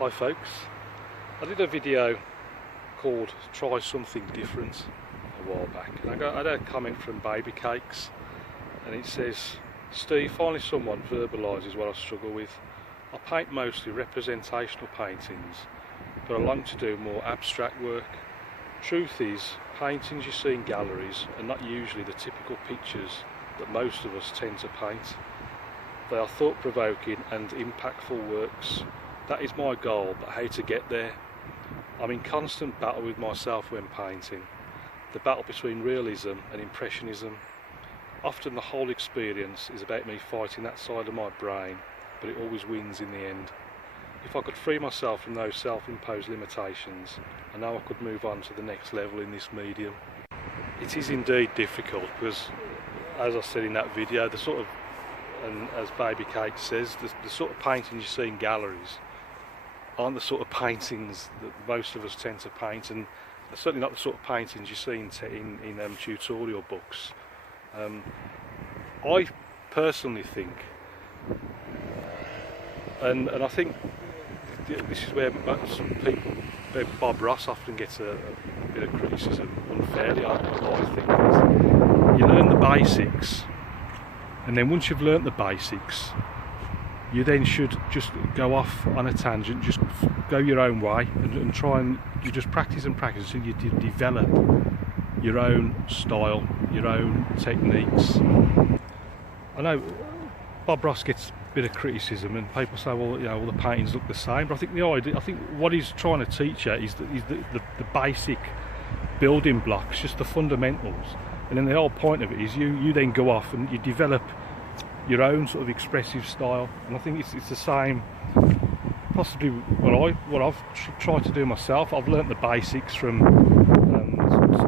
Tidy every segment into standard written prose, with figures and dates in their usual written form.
Hi folks, I did a video called Try Something Different a while back, and I had a comment from Baby Cakes, and it says, Steve, finally someone verbalises what I struggle with. I paint mostly representational paintings, but I long to do more abstract work. Truth is, paintings you see in galleries are not usually the typical pictures that most of us tend to paint. They are thought-provoking and impactful works. That is my goal, but how to get there? I'm in constant battle with myself when painting. The battle between realism and impressionism. Often the whole experience is about me fighting that side of my brain, but it always wins in the end. If I could free myself from those self-imposed limitations, I know I could move on to the next level in this medium. It is indeed difficult because, as I said in that video, the sort of, and as Baby Cake says, the sort of paintings you see in galleries aren't the sort of paintings that most of us tend to paint, and they're certainly not the sort of paintings you see in tutorial books. I personally think, and I think this is where some people, Bob Ross often gets a bit of criticism unfairly. I think you learn the basics, and then once you've learnt the basics, you then should just go off on a tangent, just go your own way and try and you just practice and practice until you develop your own style, your own techniques. I know Bob Ross gets a bit of criticism and people say, well, you know, all the paintings look the same, but I think what he's trying to teach you is the basic building blocks, just the fundamentals, and then the whole point of it is you then go off and you develop your own sort of expressive style. And I think it's the same, possibly what I've tried to do myself. I've learnt the basics from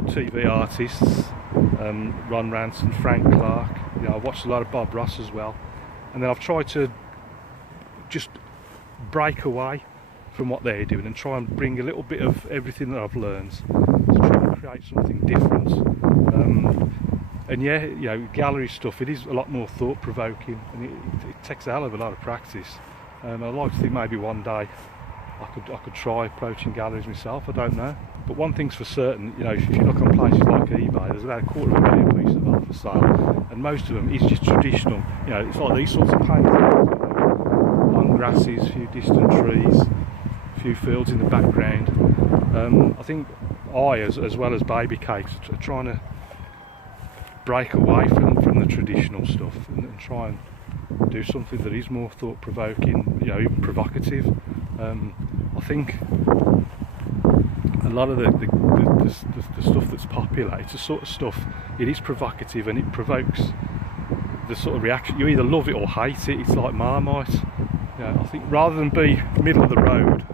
TV artists, Ron Ranson, Frank Clark. You know, I've watched a lot of Bob Ross as well, and then I've tried to just break away from what they're doing and try and bring a little bit of everything that I've learned to try and create something different. And yeah, you know, gallery stuff, it is a lot more thought-provoking, and it takes a hell of a lot of practice. I'd like to think maybe one day I could try approaching galleries myself. I don't know, but one thing's for certain, you know, if you look on places like eBay, there's about 250,000 pieces of art for sale, and most of them is just traditional. You know, it's like these sorts of paintings, long grasses, a few distant trees, a few fields in the background. I think as well as Baby Cakes, are trying to break away from the traditional stuff and try and do something that is more thought-provoking, you know, even provocative. I think a lot of the stuff that's popular, it's the sort of stuff, it is provocative and it provokes the sort of reaction. You either love it or hate it. It's like Marmite. You know, I think rather than be middle of the road,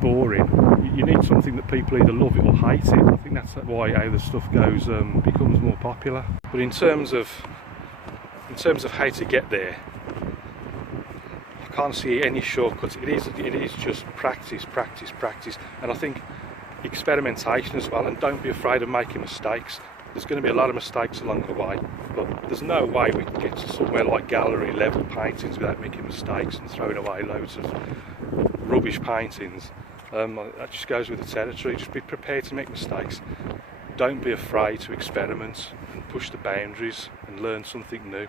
boring, you need something that people either love it or hate it. I think that's why how the stuff goes becomes more popular. But in terms of how to get there, I can't see any shortcuts. It is just practice, and I think experimentation as well. And don't be afraid of making mistakes. There's going to be a lot of mistakes along the way, but there's no way we can get to somewhere like gallery level paintings without making mistakes and throwing away loads of rubbish paintings. That just goes with the territory. Just be prepared to make mistakes. Don't be afraid to experiment and push the boundaries and learn something new.